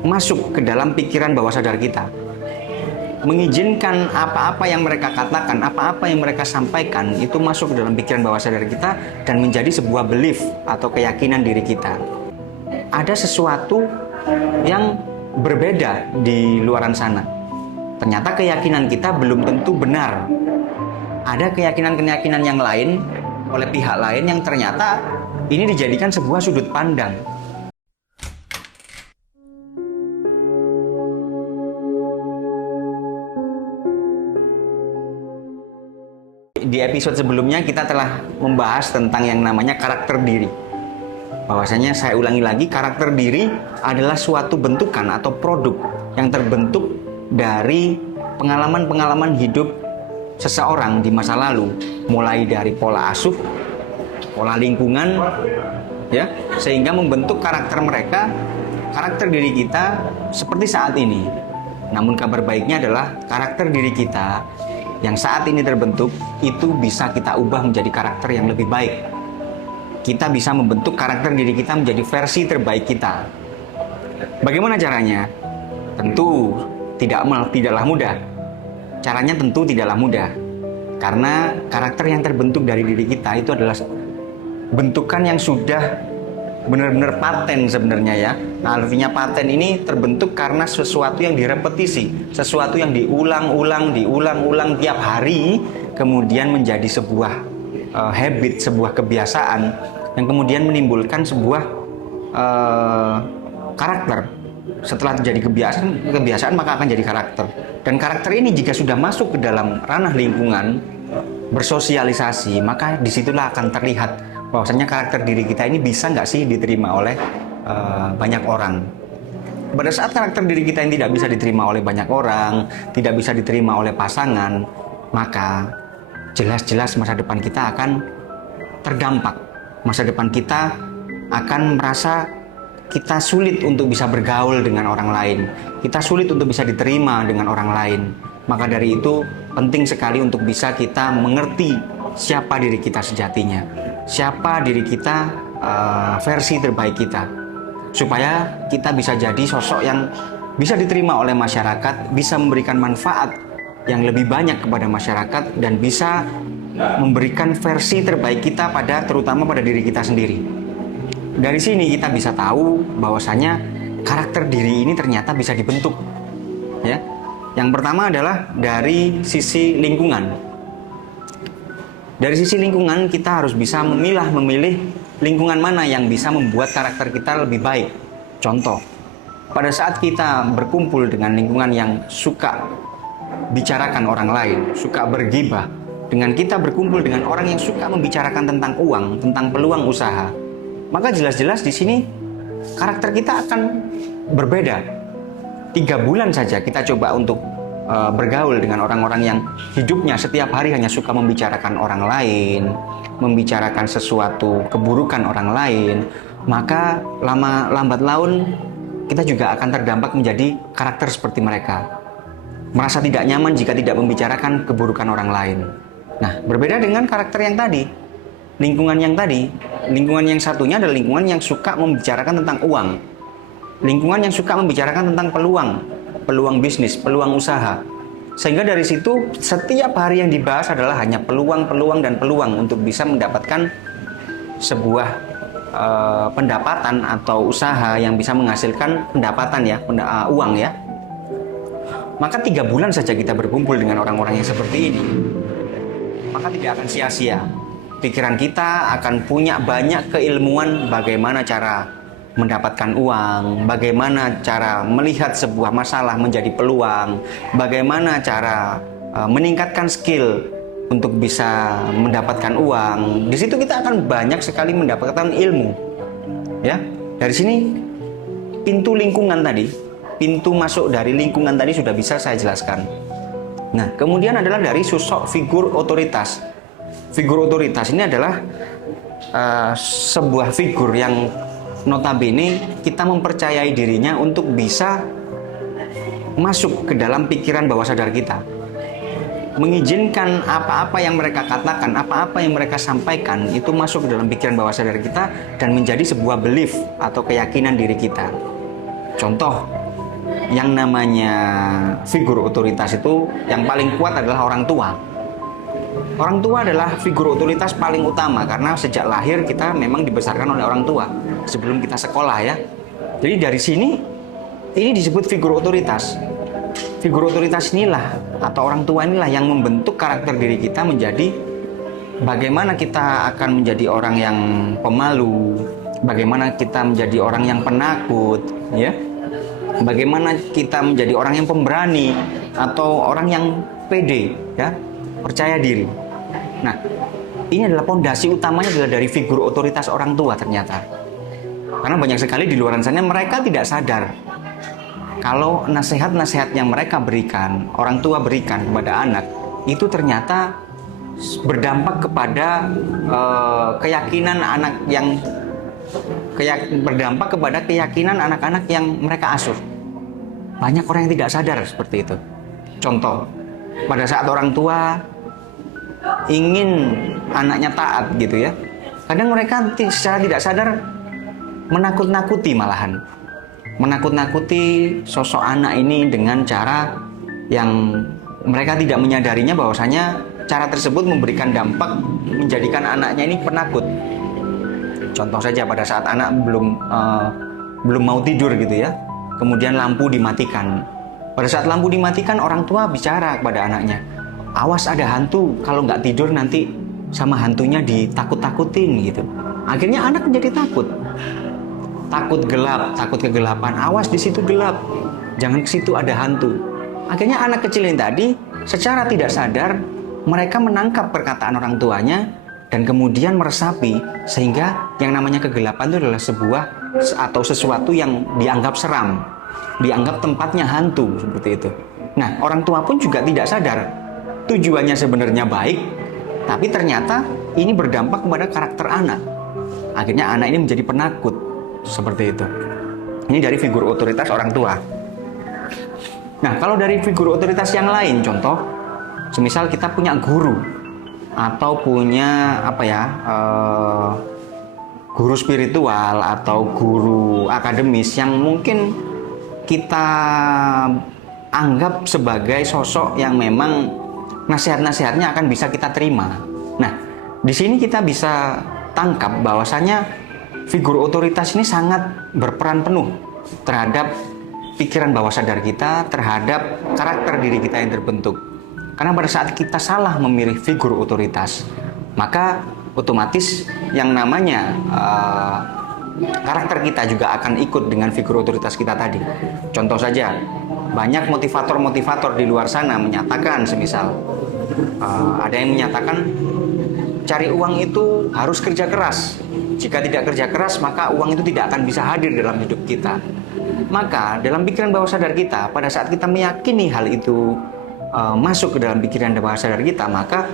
masuk ke dalam pikiran bawah sadar kita, mengizinkan apa-apa yang mereka katakan, apa-apa yang mereka sampaikan itu masuk ke dalam pikiran bawah sadar kita dan menjadi sebuah belief atau keyakinan diri kita. Ada sesuatu yang berbeda di luaran sana. Ternyata keyakinan kita belum tentu benar. Ada keyakinan-keyakinan yang lain oleh pihak lain yang ternyata ini dijadikan sebuah sudut pandang. Di episode sebelumnya kita telah membahas tentang yang namanya karakter diri. Bahwasanya saya ulangi lagi, karakter diri adalah suatu bentukan atau produk yang terbentuk dari pengalaman-pengalaman hidup seseorang di masa lalu, mulai dari pola asuh, pola lingkungan, ya, sehingga membentuk karakter mereka, karakter diri kita seperti saat ini. Namun kabar baiknya adalah karakter diri kita yang saat ini terbentuk itu bisa kita ubah menjadi karakter yang lebih baik. Kita bisa membentuk karakter diri kita menjadi versi terbaik kita. Bagaimana caranya? Tentu tidaklah mudah. Caranya tentu tidaklah mudah. Karena karakter yang terbentuk dari diri kita itu adalah bentukan yang sudah benar-benar paten sebenarnya ya. Nah, artinya paten ini terbentuk karena sesuatu yang direpetisi, sesuatu yang diulang-ulang tiap hari, kemudian menjadi sebuah habit, sebuah kebiasaan yang kemudian menimbulkan sebuah karakter. Setelah terjadi kebiasaan maka akan jadi karakter. Dan karakter ini jika sudah masuk ke dalam ranah lingkungan, bersosialisasi, maka disitulah akan terlihat bahwasanya karakter diri kita ini bisa nggak sih diterima oleh banyak orang. Pada saat karakter diri kita yang tidak bisa diterima oleh banyak orang, tidak bisa diterima oleh pasangan, maka jelas-jelas masa depan kita akan terdampak. Masa depan kita akan merasa kita sulit untuk bisa bergaul dengan orang lain. Kita sulit untuk bisa diterima dengan orang lain. Maka dari itu penting sekali untuk bisa kita mengerti siapa diri kita sejatinya. Siapa diri kita versi terbaik kita. Supaya kita bisa jadi sosok yang bisa diterima oleh masyarakat, bisa memberikan manfaat yang lebih banyak kepada masyarakat, dan bisa memberikan versi terbaik kita terutama pada diri kita sendiri. Dari sini kita bisa tahu bahwasanya karakter diri ini ternyata bisa dibentuk. Ya. Yang pertama adalah dari sisi lingkungan. Dari sisi lingkungan kita harus bisa memilih lingkungan mana yang bisa membuat karakter kita lebih baik. Contoh, pada saat kita berkumpul dengan lingkungan yang suka bicarakan orang lain, suka bergibah, dengan kita berkumpul dengan orang yang suka membicarakan tentang uang, tentang peluang usaha, maka jelas-jelas di sini karakter kita akan berbeda. 3 bulan saja kita coba untuk bergaul dengan orang-orang yang hidupnya setiap hari hanya suka membicarakan orang lain, membicarakan sesuatu keburukan orang lain, maka lambat laun kita juga akan terdampak menjadi karakter seperti mereka. Merasa tidak nyaman jika tidak membicarakan keburukan orang lain. Nah, berbeda dengan karakter yang tadi. Lingkungan yang satunya adalah lingkungan yang suka membicarakan tentang uang. Lingkungan yang suka membicarakan tentang peluang bisnis, peluang usaha. Sehingga dari situ setiap hari yang dibahas adalah hanya peluang untuk bisa mendapatkan sebuah pendapatan atau usaha yang bisa menghasilkan pendapatan ya, uang ya. Maka 3 bulan saja kita berkumpul dengan orang-orang yang seperti ini, maka tidak akan sia-sia. Pikiran kita akan punya banyak keilmuan bagaimana cara mendapatkan uang, bagaimana cara melihat sebuah masalah menjadi peluang, bagaimana cara meningkatkan skill untuk bisa mendapatkan uang. Di situ kita akan banyak sekali mendapatkan ilmu. Ya, dari sini pintu lingkungan tadi, pintu masuk dari lingkungan tadi sudah bisa saya jelaskan. Nah, kemudian adalah dari sosok figur otoritas. Figur otoritas ini adalah sebuah figur yang notabene kita mempercayai dirinya untuk bisa masuk ke dalam pikiran bawah sadar kita, mengizinkan apa-apa yang mereka katakan, apa-apa yang mereka sampaikan itu masuk ke dalam pikiran bawah sadar kita dan menjadi sebuah belief atau keyakinan diri kita. Contoh, yang namanya figur otoritas itu yang paling kuat adalah orang tua. Orang tua adalah figur otoritas paling utama karena sejak lahir kita memang dibesarkan oleh orang tua sebelum kita sekolah ya. Jadi dari sini ini disebut figur otoritas. Figur otoritas inilah atau orang tua inilah yang membentuk karakter diri kita menjadi bagaimana kita akan menjadi orang yang pemalu, bagaimana kita menjadi orang yang penakut, ya. Bagaimana kita menjadi orang yang pemberani atau orang yang pede, ya, percaya diri. Nah, ini adalah pondasi utamanya adalah dari figur otoritas orang tua ternyata. Karena banyak sekali di luar sana mereka tidak sadar kalau nasihat-nasihat yang mereka berikan, orang tua berikan kepada anak, itu ternyata berdampak kepada keyakinan anak yang berdampak kepada keyakinan anak-anak yang mereka asuh. Banyak orang yang tidak sadar seperti itu. Contoh, pada saat orang tua ingin anaknya taat gitu ya, kadang mereka secara tidak sadar menakut-nakuti malahan. Menakut-nakuti sosok anak ini dengan cara yang mereka tidak menyadarinya bahwasanya cara tersebut memberikan dampak menjadikan anaknya ini penakut. Contoh saja pada saat anak belum mau tidur gitu ya, kemudian lampu dimatikan. Pada saat lampu dimatikan orang tua bicara kepada anaknya, awas ada hantu, kalau nggak tidur nanti sama hantunya ditakut-takutin gitu. Akhirnya anak menjadi takut. Takut gelap, takut kegelapan, awas di situ gelap, jangan ke situ ada hantu. Akhirnya anak kecil ini tadi secara tidak sadar mereka menangkap perkataan orang tuanya dan kemudian meresapi sehingga yang namanya kegelapan itu adalah sebuah atau sesuatu yang dianggap seram, dianggap tempatnya hantu seperti itu. Nah, orang tua pun juga tidak sadar tujuannya sebenarnya baik, tapi ternyata ini berdampak kepada karakter anak. Akhirnya anak ini menjadi penakut seperti itu. Ini dari figur otoritas orang tua. Nah, kalau dari figur otoritas yang lain, contoh, semisal kita punya guru atau punya guru spiritual atau guru akademis yang mungkin kita anggap sebagai sosok yang memang nasihat-nasihatnya akan bisa kita terima. Nah, di sini kita bisa tangkap bahwasanya figur otoritas ini sangat berperan penuh terhadap pikiran bawah sadar kita, terhadap karakter diri kita yang terbentuk. Karena pada saat kita salah memilih figur otoritas, maka otomatis yang namanya karakter kita juga akan ikut dengan figur otoritas kita tadi. Contoh saja, banyak motivator-motivator di luar sana menyatakan semisal ada yang menyatakan cari uang itu harus kerja keras. Jika tidak kerja keras, maka uang itu tidak akan bisa hadir dalam hidup kita. Maka dalam pikiran bawah sadar kita, pada saat kita meyakini hal itu masuk ke dalam pikiran bawah sadar kita, maka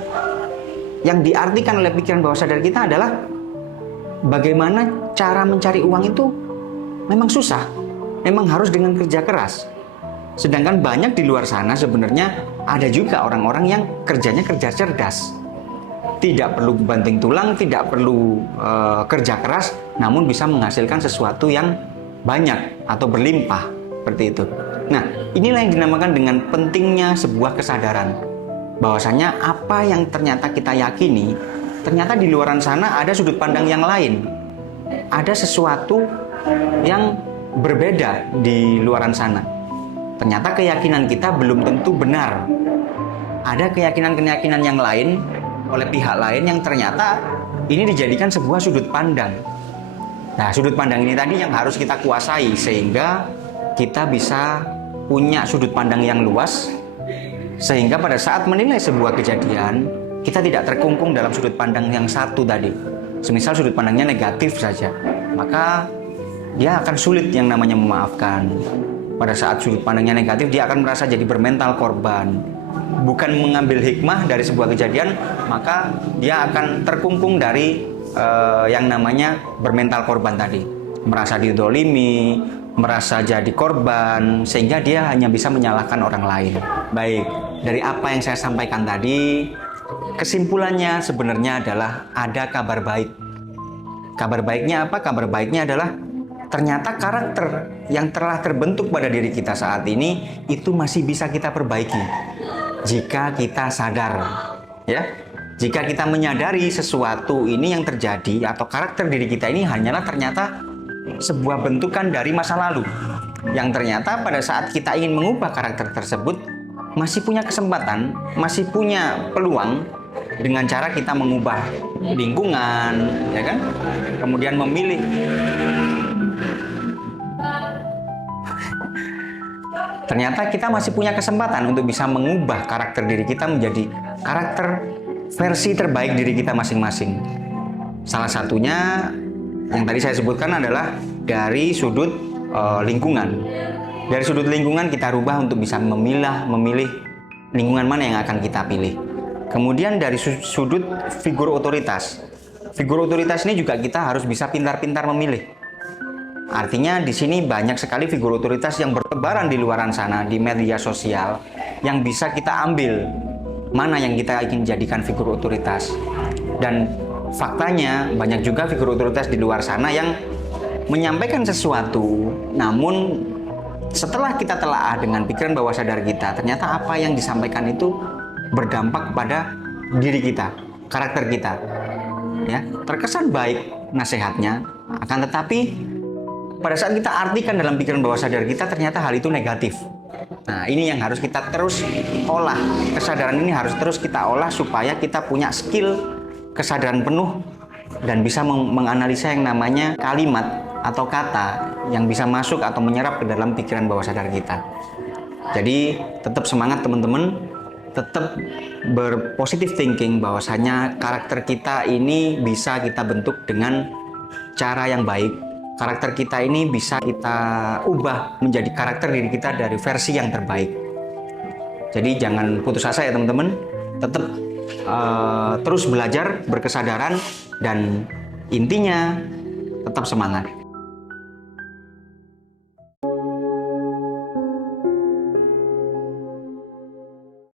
yang diartikan oleh pikiran bawah sadar kita adalah bagaimana cara mencari uang itu memang susah, memang harus dengan kerja keras. Sedangkan banyak di luar sana sebenarnya ada juga orang-orang yang kerjanya kerja cerdas. Tidak perlu banting tulang, tidak perlu kerja keras, namun bisa menghasilkan sesuatu yang banyak atau berlimpah seperti itu. Nah, inilah yang dinamakan dengan pentingnya sebuah kesadaran bahwasanya apa yang ternyata kita yakini, ternyata di luaran sana ada sudut pandang yang lain, ada sesuatu yang berbeda di luaran sana. Ternyata keyakinan kita belum tentu benar. Ada keyakinan-keyakinan yang lain oleh pihak lain yang ternyata ini dijadikan sebuah sudut pandang. Nah, sudut pandang ini tadi yang harus kita kuasai sehingga kita bisa punya sudut pandang yang luas, sehingga pada saat menilai sebuah kejadian kita tidak terkungkung dalam sudut pandang yang satu tadi. Semisal sudut pandangnya negatif saja, maka dia akan sulit yang namanya memaafkan. Pada saat sudut pandangnya negatif, dia akan merasa jadi bermental korban. Bukan mengambil hikmah dari sebuah kejadian, maka dia akan terkungkung dari yang namanya bermental korban tadi. Merasa didolimi, merasa jadi korban, sehingga dia hanya bisa menyalahkan orang lain. Baik, dari apa yang saya sampaikan tadi, kesimpulannya sebenarnya adalah ada kabar baik. Kabar baiknya apa? Kabar baiknya adalah ternyata karakter yang telah terbentuk pada diri kita saat ini itu masih bisa kita perbaiki jika kita sadar, ya. Jika kita menyadari sesuatu ini yang terjadi atau karakter diri kita ini hanyalah ternyata sebuah bentukan dari masa lalu yang ternyata pada saat kita ingin mengubah karakter tersebut masih punya kesempatan, masih punya peluang dengan cara kita mengubah lingkungan, ya kan? Kemudian memilih ternyata kita masih punya kesempatan untuk bisa mengubah karakter diri kita menjadi karakter versi terbaik diri kita masing-masing. Salah satunya yang tadi saya sebutkan adalah dari sudut lingkungan. Dari sudut lingkungan kita rubah untuk bisa memilih lingkungan mana yang akan kita pilih. Kemudian dari sudut figur otoritas. Figur otoritas ini juga kita harus bisa pintar-pintar memilih. Artinya di sini banyak sekali figur otoritas yang bertebaran di luaran sana, di media sosial, yang bisa kita ambil mana yang kita ingin jadikan figur otoritas. Dan faktanya banyak juga figur otoritas di luar sana yang menyampaikan sesuatu, namun setelah kita telaah dengan pikiran bawah sadar kita, ternyata apa yang disampaikan itu berdampak pada diri kita, karakter kita. Ya, terkesan baik nasihatnya, akan tetapi pada saat kita artikan dalam pikiran bawah sadar kita, ternyata hal itu negatif. Nah, ini yang harus kita terus olah. Kesadaran ini harus terus kita olah supaya kita punya skill kesadaran penuh dan bisa menganalisa yang namanya kalimat atau kata yang bisa masuk atau menyerap ke dalam pikiran bawah sadar kita. Jadi, tetap semangat teman-teman, tetap berpositif thinking bahwasanya karakter kita ini bisa kita bentuk dengan cara yang baik. Karakter kita ini bisa kita ubah menjadi karakter diri kita dari versi yang terbaik. Jadi jangan putus asa ya teman-teman. Tetap terus belajar, berkesadaran, dan intinya tetap semangat.